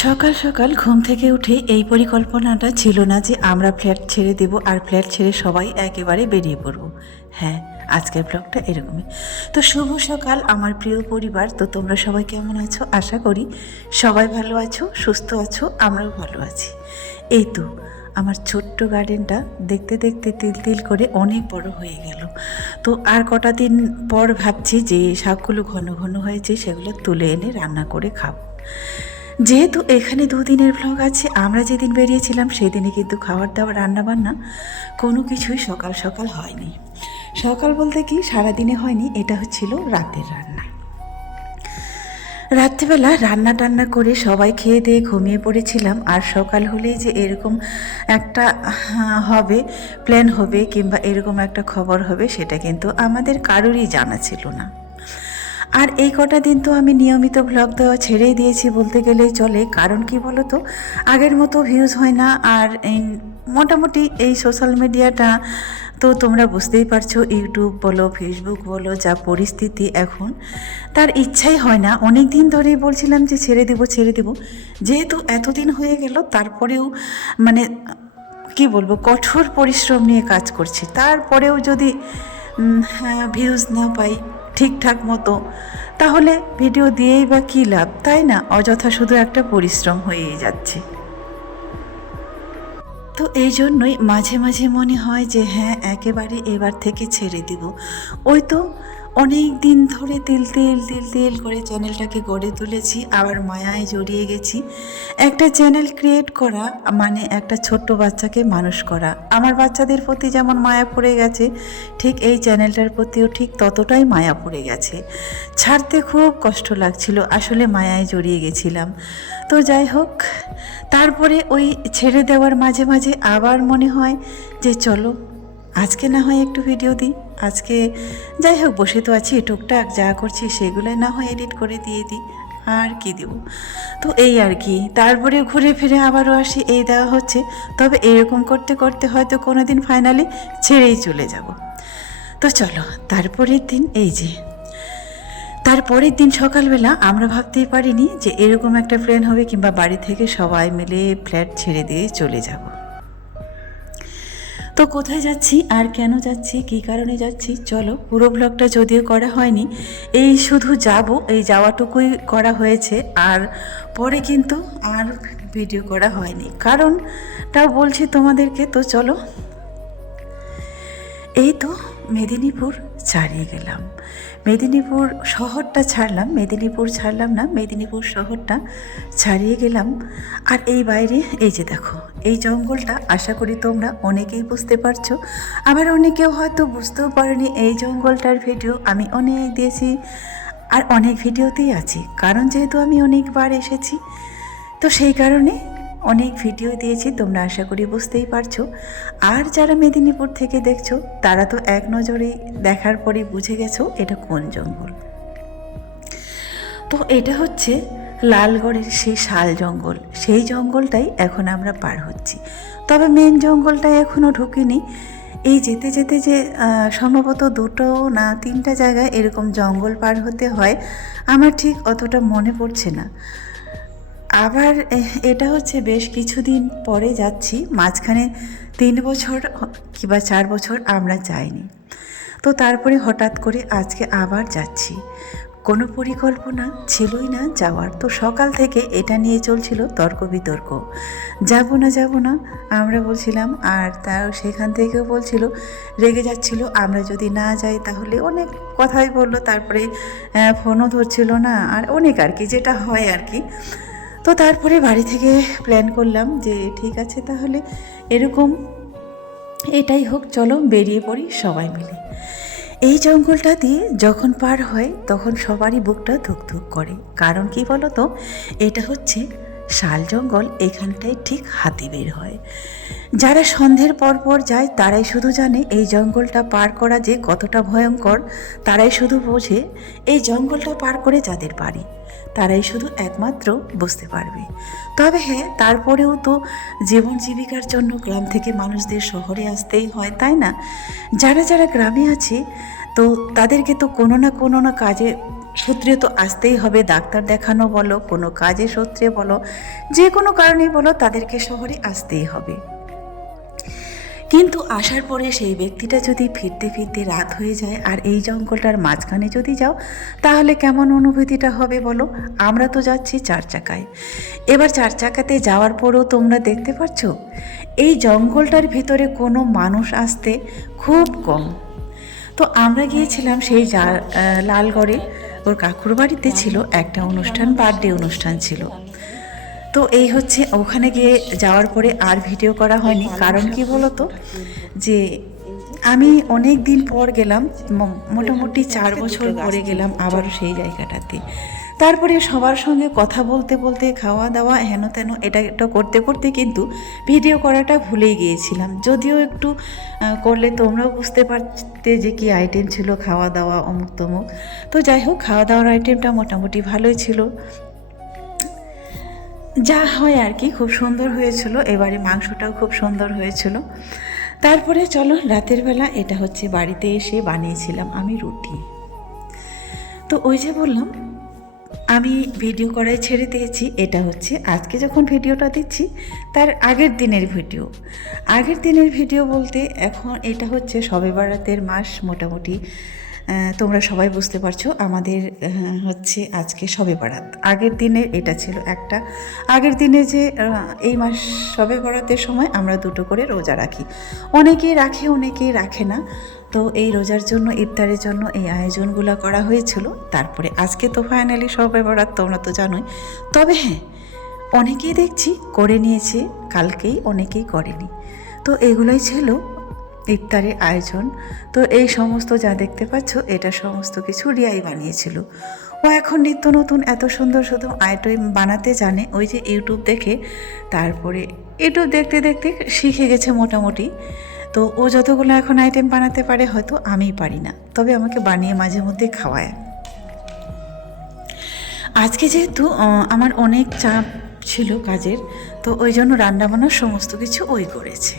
সকাল সকাল ঘুম থেকে উঠে এই পরিকল্পনাটা ছিল না যে আমরা ফ্ল্যাট ছেড়ে দেব আর ফ্ল্যাট ছেড়ে সবাই একেবারে বেরিয়ে পড়ব। হ্যাঁ, আজকের ব্লগটা এরকমই। তো শুভ সকাল আমার প্রিয় পরিবার। তো তোমরা সবাই কেমন আছো? আশা করি সবাই ভালো আছো, সুস্থ আছো, আমরাও ভালো আছি। এই তো আমার ছোট্ট গার্ডেনটা দেখতে দেখতে তিল তিল করে অনেক বড় হয়ে গেল। তো আর কটা দিন পর ভাবছি যে শাকগুলো ঘন ঘন হয়েছে সেগুলো তুলে এনে রান্না করে খাবো। যেহেতু এখানে দুদিনের ভ্লগ আছে, আমরা যেদিন বেরিয়েছিলাম সেদিনে কিন্তু খাবার দাবার রান্নাবান্না কোনো কিছুই সকাল সকাল হয়নি। সকাল বলতে কি সারাদিনে হয়নি, এটা হচ্ছিল রাতের রান্না। রাত্রিবেলা রান্না টান্না করে সবাই খেয়ে দিয়ে ঘুমিয়ে পড়েছিলাম। আর সকাল হলেই যে এরকম একটা হবে, প্ল্যান হবে কিংবা এরকম একটা খবর হবে সেটা কিন্তু আমাদের কারোরই জানা ছিল না। আর এই কটা দিন তো আমি নিয়মিত ভ্লগ দেওয়া ছেড়েই দিয়েছি বলতে গেলেই চলে। কারণ কি বলো তো, আগের মতো ভিউজ হয় না। আর এই মোটামুটি এই সোশ্যাল মিডিয়াটা তো তোমরা বুঝতেই পারছো, ইউটিউব বলো ফেসবুক বলো, যা পরিস্থিতি এখন, তার ইচ্ছাই হয় না। অনেক দিন ধরেই বলছিলাম যে ছেড়ে দেব, যেহেতু এতদিন হয়ে গেল তারপরেও মানে কি বলবো, কঠোর পরিশ্রম নিয়ে কাজ করছি, তারপরেও যদি ভিউজ না পাই ঠিকঠাক মতো, তাহলে ভিডিও দিয়েই বা কী লাভ, তাই না? অযথা শুধু একটা পরিশ্রম হয়েই যাচ্ছে। তো এই জন্যই মাঝে মাঝে মনে হয় যে হ্যাঁ, একেবারে এবার থেকে ছেড়ে দিব। ওই তো অনেক দিন ধরে তিল তিল করে চ্যানেলটাকে গড়ে তুলেছি, আবার মায়ায় জড়িয়ে গেছি। একটা চ্যানেল ক্রিয়েট করা মানে একটা ছোট্ট বাচ্চাকে মানুষ করা। আমার বাচ্চাদের প্রতি যেমন মায়া পড়ে গেছে, ঠিক এই চ্যানেলটার প্রতিও ঠিক ততটাই মায়া পড়ে গেছে। ছাড়তে খুব কষ্ট লাগছিল, আসলে মায়ায় জড়িয়ে গেছিলাম। তো যাই হোক, তারপরে ওই ছেড়ে দেওয়ার মাঝে মাঝে আবার মনে হয় যে চলো আজকে না হয় একটু ভিডিও দিই। আজকে যাই হোক, বসে তো আছি, টুকটাক যা করছি সেগুলোই না হয় এডিট করে দিয়ে দিই, আর কি দেব। তো এই আর কি, তারপরে ঘুরে ফিরে আবারও আসি, এই দেওয়া হচ্ছে। তবে এরকম করতে করতে হয়তো কোনো দিন ফাইনালি ছেড়েই চলে যাব। তো চলো, তারপরের দিন তারপরের দিন সকালবেলা আমরা ভাবতেই পারিনি যে এরকম একটা প্ল্যান হবে, কিংবা বাড়ি থেকে সবাই মিলে ফ্ল্যাট ছেড়ে দিয়ে চলে যাব। তো কোথায় যাচ্ছি আর কেন যাচ্ছি, কী কারণে যাচ্ছি, চলো পুরো ব্লগটা যদিও করা হয়নি, এই শুধু যাব, এই যাওয়াটুকুই করা হয়েছে। আর পরে কিন্তু আর ভিডিও করা হয়নি, কারণটাও বলছি তোমাদেরকে। তো চলো, এই তো মেদিনীপুর ছাড়িয়ে গেলাম, মেদিনীপুর শহরটা ছাড়লাম, মেদিনীপুর ছাড়লাম না, মেদিনীপুর শহরটা ছাড়িয়ে গেলাম। আর এই বাইরে এই যে দেখো, এই জঙ্গলটা আশা করি তোমরা অনেকেই বুঝতে পারছো, আবার অনেকেও হয়তো বুঝতেও পারেনি। এই জঙ্গলটার ভিডিও আমি অনেক দিয়েছি, আর অনেক ভিডিওতেই আছি, কারণ যেহেতু আমি অনেকবার এসেছি, তো সেই কারণে অনেক ভিডিও দিয়েছি, তোমরা আশা করি বুঝতেই পারছো। আর যারা মেদিনীপুর থেকে দেখছো তারা তো এক নজরেই দেখার পরে বুঝে গেছো এটা কোন জঙ্গল। তো এটা হচ্ছে লালগড়ের সেই শাল জঙ্গল, সেই জঙ্গলটাই এখন আমরা পার হচ্ছি। তবে মেন জঙ্গলটায় এখনও ঢুকিনি। এই যেতে যেতে যে সম্ভবত 2টো না 3টা জায়গায় এরকম জঙ্গল পার হতে হয়, আমার ঠিক অতটা মনে পড়ছে না। আবার এটা হচ্ছে বেশ কিছুদিন পরে যাচ্ছি, মাঝখানে 3 বছর কিংবা 4 বছর আমরা যাইনি। তো তারপরে হঠাৎ করে আজকে আবার যাচ্ছি, কোনো পরিকল্পনা ছিলই না যাওয়ার। তো সকাল থেকে এটা নিয়ে চলছিল তর্ক বিতর্ক, যাব না আমরা বলছিলাম, আর তাও সেখান থেকেও বলছিল, রেগে যাচ্ছিল আমরা যদি না যাই তাহলে। অনেক কথাই বললো, তারপরে ফোনও ধরছিল না, আর অনেক আর কি, যেটা হয় আর কি। তো তারপরে বাড়ি থেকে প্ল্যান করলাম যে ঠিক আছে তাহলে এরকম, এটাই হোক, চলো বেরিয়ে পড়ি সবাই মিলে। এই জঙ্গলটা দিয়ে যখন পার হয় তখন সবারই বুকটা ধুকধুক করে। কারণ কি বলো তো, এটা হচ্ছে শাল জঙ্গল, এখানটায় ঠিক হাতি বের হয়। যারা সন্ধ্যের পর যায় তারাই শুধু জানে এই জঙ্গলটা পার করা যে কতটা ভয়ঙ্কর, তারাই শুধু বোঝে। এই জঙ্গলটা পার করে যাদের বাড়ি তারাই শুধু একমাত্র বুঝতে পারবে। তবে হ্যাঁ, তারপরেও তো জীবন জীবিকার জন্য গ্রাম থেকে মানুষদের শহরে আসতেই হয়, তাই না? যারা যারা গ্রামে আছে তো তাদেরকে তো কোনো না কাজে সূত্রে তো আসতেই হবে, ডাক্তার দেখানো বলো, কোনো কাজের সূত্রে বলো, যে কোনো কারণেই বলো, তাদেরকে শহরে আসতেই হবে। কিন্তু আসার পরে সেই ব্যক্তিটা যদি ফিরতে ফিরতে রাত হয়ে যায় আর এই জঙ্গলটার মাঝখানে যদি যাও, তাহলে কেমন অনুভূতিটা হবে বলো? আমরা তো যাচ্ছি 4 চাকায়। এবার 4 চাকাতে যাওয়ার পরেও তোমরা দেখতে পাচ্ছ এই জঙ্গলটার ভিতরে কোনো মানুষ আসতে খুব কম। তো আমরা গিয়েছিলাম সেই লালগড়ে, ওর কাকুর বাড়িতে ছিল একটা অনুষ্ঠান, বার্থডে অনুষ্ঠান ছিল। তো এই হচ্ছে, ওখানে গিয়ে যাওয়ার পরে আর ভিডিও করা হয়নি। কারণ কি বলো তো, যে আমি অনেক দিন পর গেলাম, মোটামুটি 4 বছর পরে গেলাম আবারও সেই জায়গাটাতে। তারপরে সবার সঙ্গে কথা বলতে বলতে, খাওয়া দাওয়া হেন তেন এটা করতে করতে কিন্তু ভিডিও করাটা ভুলেই গিয়েছিলাম। যদিও একটু করলে তোমরাও বুঝতে পারতে যে কি আইটেম ছিল, খাওয়া দাওয়া অমুক তমুক। তো যাই হোক, খাওয়া দাওয়ার আইটেমটা মোটামুটি ভালোই ছিল, যা হয় আর কি, খুব সুন্দর হয়েছিল। এবারে মাংসটাও খুব সুন্দর হয়েছিল। তারপরে চলো রাতের বেলা, এটা হচ্ছে বাড়িতে এসে বানিয়েছিলাম আমি রুটি। তো ওই যে বললাম আমি ভিডিও করাই ছেড়ে দিয়েছি, এটা হচ্ছে আজকে যখন ভিডিওটা দিচ্ছি তার আগের দিনের ভিডিও। আগের দিনের ভিডিও বলতে এখন এটা হচ্ছে শবে বরাতের মাস মোটামুটি, তোমরা সবাই বুঝতে পারছো। আমাদের হচ্ছে আজকে শবে বরাত, আগের দিনের এটা ছিল একটা। আগের দিনে যে এই মাস শবে বরাতের সময় আমরা 2টো করে রোজা রাখি, অনেকেই রাখে অনেকেই রাখে না। তো এই রোজার জন্য, ইফতারের জন্য এই আয়োজনগুলো করা হয়েছিল। তারপরে আজকে তো ফাইনালি শবে বরাত, তোমরা তো জানোই। তবে হ্যাঁ, অনেকেই দেখছি করে নিয়েছে, কালকেই অনেকেই করেনি। তো এগুলোই ছিল ইফতারের আয়োজন। তো এই সমস্ত যা দেখতে পাচ্ছ, এটা সমস্ত কিছু রিয়াই বানিয়েছিল। ও এখন নিত্য নতুন এত সুন্দর শুধু আইটেম বানাতে জানে, ওই যে ইউটিউব দেখে। তারপরে ইউটিউব দেখতে দেখতে শিখে গেছে মোটামুটি। তো ও যতগুলো এখন আইটেম বানাতে পারে হয়তো আমিই পারি না, তবে আমাকে বানিয়ে মাঝে মধ্যে খাওয়ায়। আজকে যেহেতু আমার অনেক চাপ ছিল কাজের, তো ওই জন্য রান্নাবান্নার সমস্ত কিছু ওই করেছে।